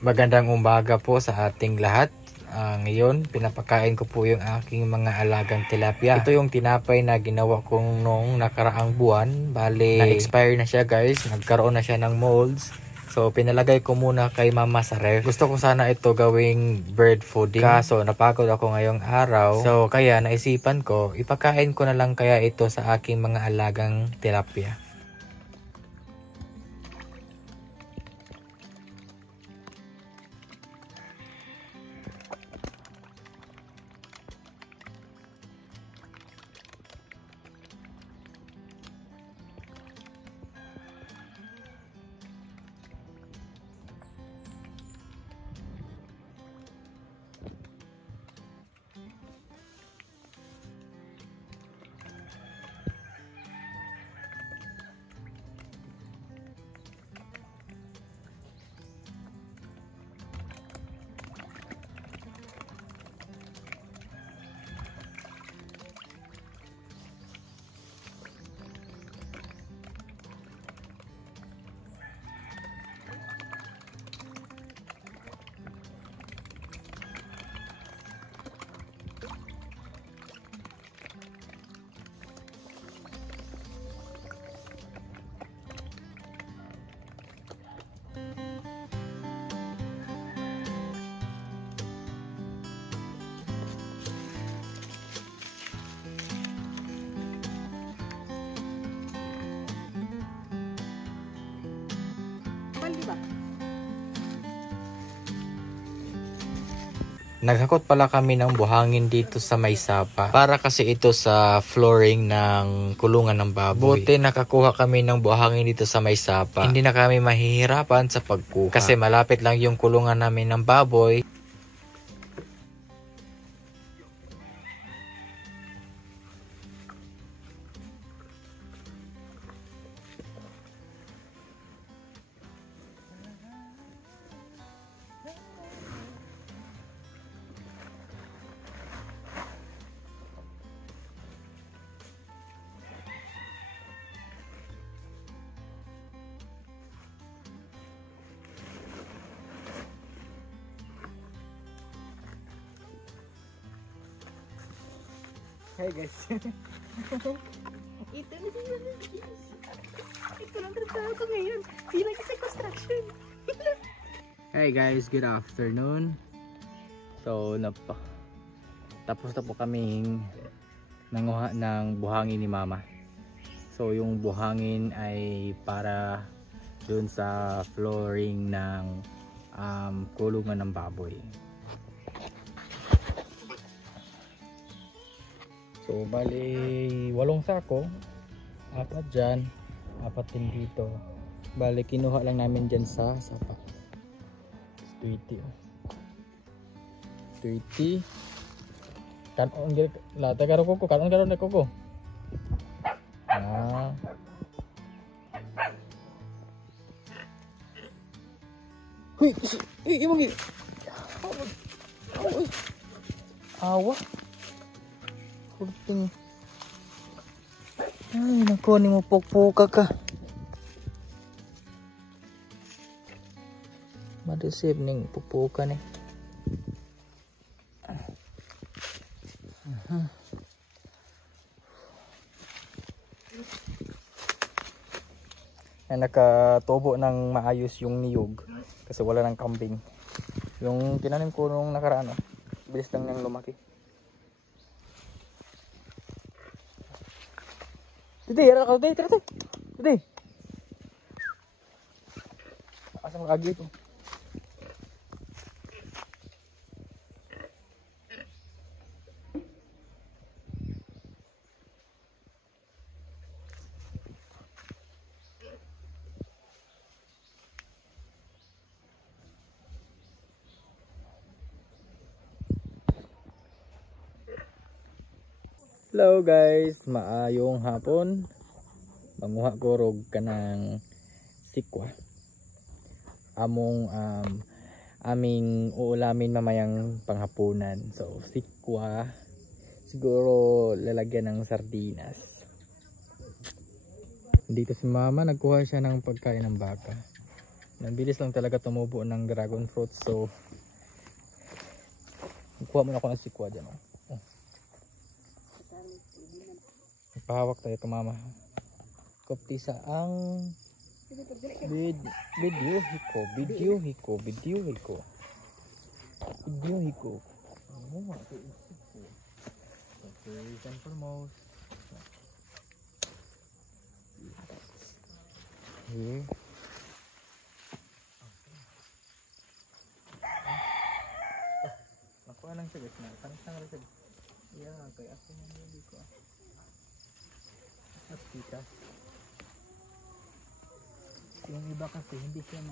Magandang umaga po sa ating lahat. Ngayon, pinapakain ko po yung aking mga alagang tilapia. Ito yung tinapay na ginawa kong nung nakaraang buwan. Bale, na-expire na siya guys. Nagkaroon na siya ng molds. So, pinalagay ko muna kay mama sa ref. Gusto ko sana ito gawing bird fooding. Kaso, napagod ako ngayong araw. So, kaya naisipan ko, ipakain ko na lang kaya ito sa aking mga alagang tilapia. Naghakot pala kami ng buhangin dito sa may sapa. Para kasi ito sa flooring ng kulungan ng baboy. Buti nakakuha kami ng buhangin dito sa may sapa. Hindi na kami mahihirapan sa pagkuha. Kasi malapit lang yung kulungan namin ng baboy. Hey guys. Ito na si Mama Cheese. Ito lang trabaho ko ngayon. Bilang sa construction. Hey guys, good afternoon. So, tapos na po kaming nanguha ng buhangin ni Mama. So, yung buhangin ay para dun sa flooring ng kulungan ng baboy. So, bali 8 sako, 4 dyan, 4 din dito. Bali kinuha lang namin dyan sa sapa. 20. 20. Kanon gid lata karo ko, kanon na ko. Ah. Huy, imong awa. Kurting. Ay, naku, ni mo pukpuka ka. Madesib ning pukpuka ni. Ay, nakatubo ng maayos yung niyog kasi wala ng kambing. Yung tinanim ko nung nakaraan, bilis lang niyang lumaki. Dede, yara ka, dede. Dede. Asa makagi ito? Hello guys, maayong hapon. Manguha ko rog kanang sikwa. Aming uulamin mamayang panghapunan. So sikwa, siguro lalagyan ng sardinas. Dito si Mama, nagkuha siya ng pagkain ng baka. Nabilis lang talaga tumubo ng dragon fruit. So kuha muna ako ng sikwa dyan. Pahawak tayo ka mama. Kopti sa ang video hiko. Okay, dyan foremost. Here. Nakuha lang siya guys na. Tang-tang rin siya. Yeah, kaya ako nangyayon ko. At kita. Yung iba kasi hindi siya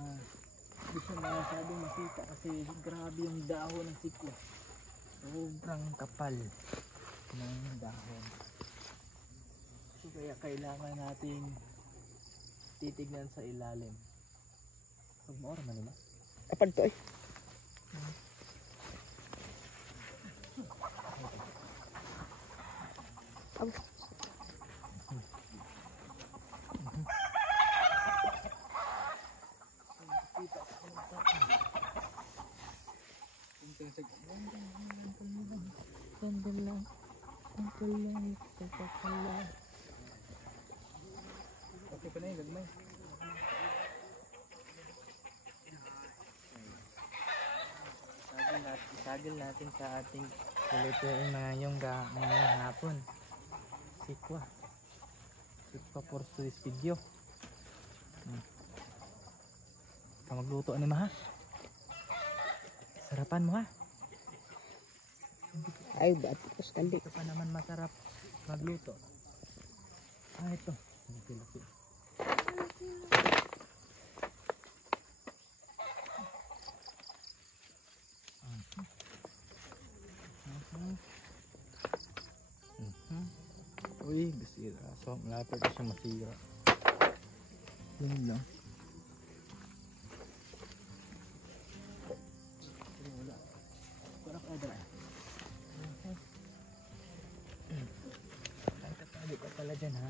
masyadong makita kasi grabe yung dahon ng sikwa. Sobrang kapal ng dahon. So kaya kailangan nating titignan sa ilalim. Pag maora man nila. Kapag to eh. Okay pa na yun, gagmay. Isagil natin sa ating lutuin ngayong hapon. Sikwa for this video. Magluto ni ma ha. Sarapan mo ha. Ay, batos kandi. Ito pa naman masarap magluto. Ito. Laki-laki. Uy, basira. So, malapit na siya masira. Yun lang. Wala. Wala ka dra. Nagtatago ka pala dyan ha.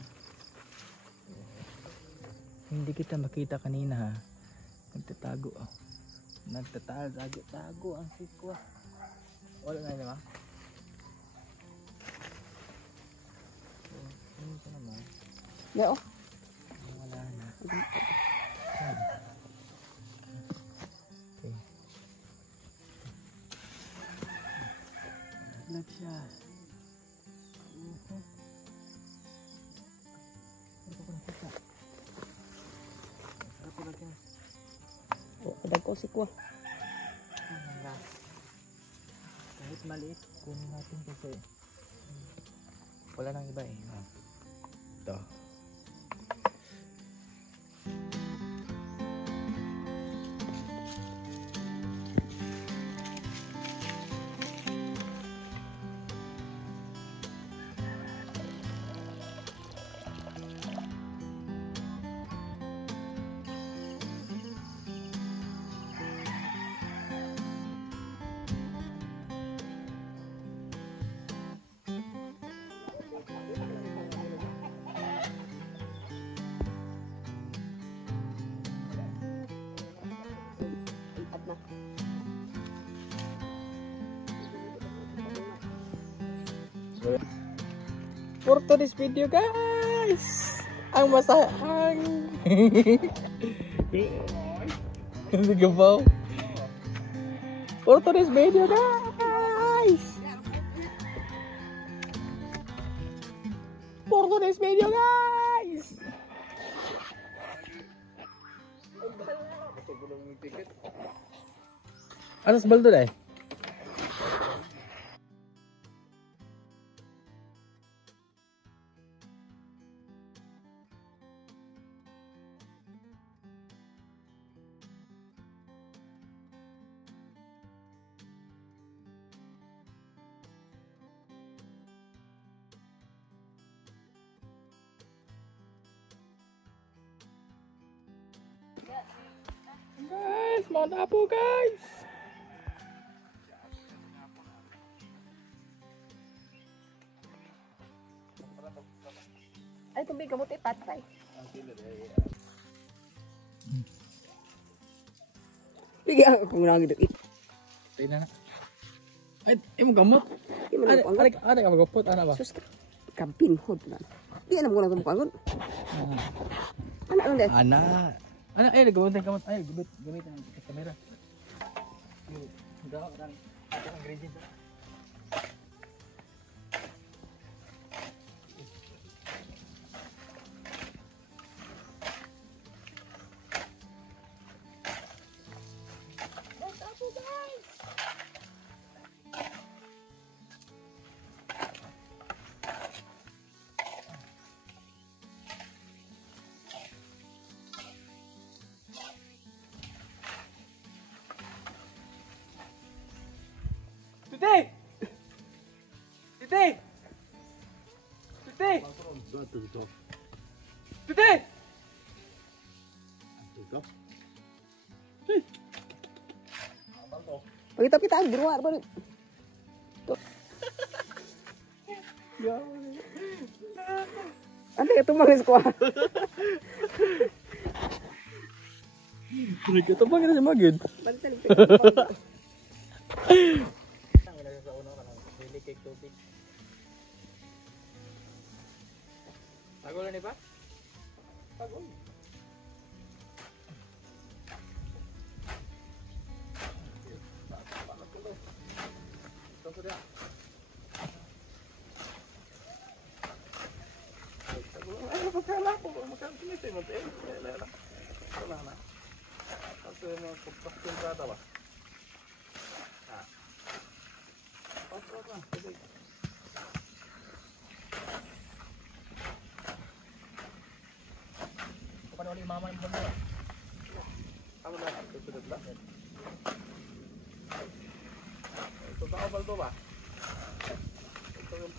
Hindi kita makita kanina ha. Nagtatago. Nagtatago ang sikwa. Wala na naman. Ito naman. Yeah, oh. Wala na. Okay. Lag siya. Ito ko nakita. Sarap ko lagi. Kadag ko sikwa. Kahit maliit, kunin natin kasi wala nang iba eh. Ito. For today's video guys, ang masahang for today's video guys, for today's video guys. Alas baldo deh. Guys, Mount Apo guys. Ay, tubig gamot ipatay. Bigyan ako ng dito. Tayo na. Ay, mo gamot. Ada ka magupot, ana ba? Sus, kampin hod na. Di alam ko lang kumukha. Ana lang deh. Ana, ay gamitin kamot. Ay, gamitin ang kamera. Daw lang. Ang gradient. Tete! Tete! Tete! Tete! Pagita-pita ang biruar ba? Ano ito mga ko? Ito ba kita magid? Pagol na ba? Pagol. Paano ulit mama ng bangga? Ano na? Susunod lang? Ito ba kapal to ba? Ito yung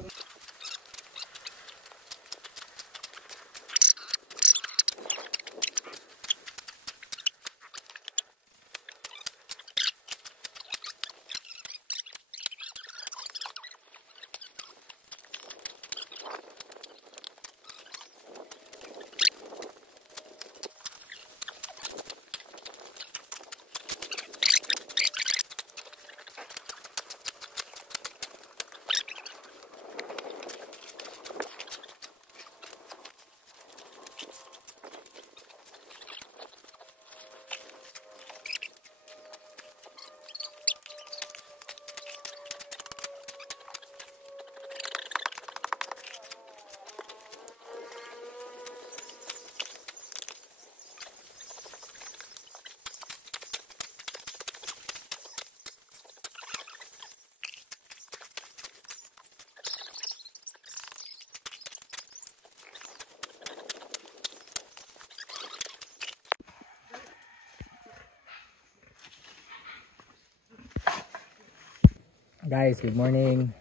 Guys, good morning.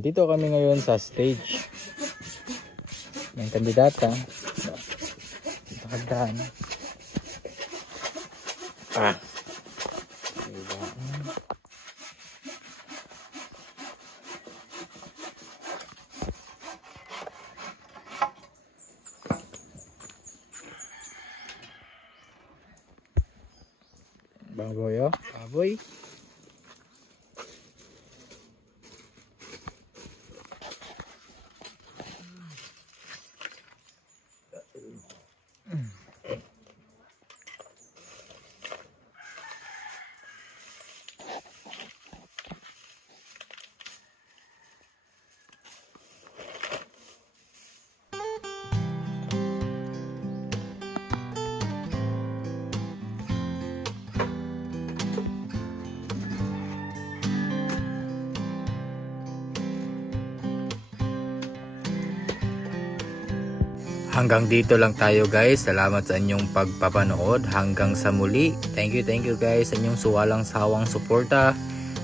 Dito kami ngayon sa stage. May kandidata. Dito kagdaan. Bang Boyo, Aboy. Hanggang dito lang tayo guys. Salamat sa inyong pagpapanood. Hanggang sa muli. Thank you guys sa inyong suwalang sawang suporta.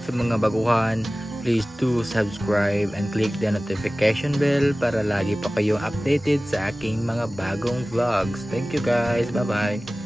Sa mga baguhan, please do subscribe and click the notification bell para lagi pa kayong updated sa aking mga bagong vlogs. Thank you guys. Bye bye.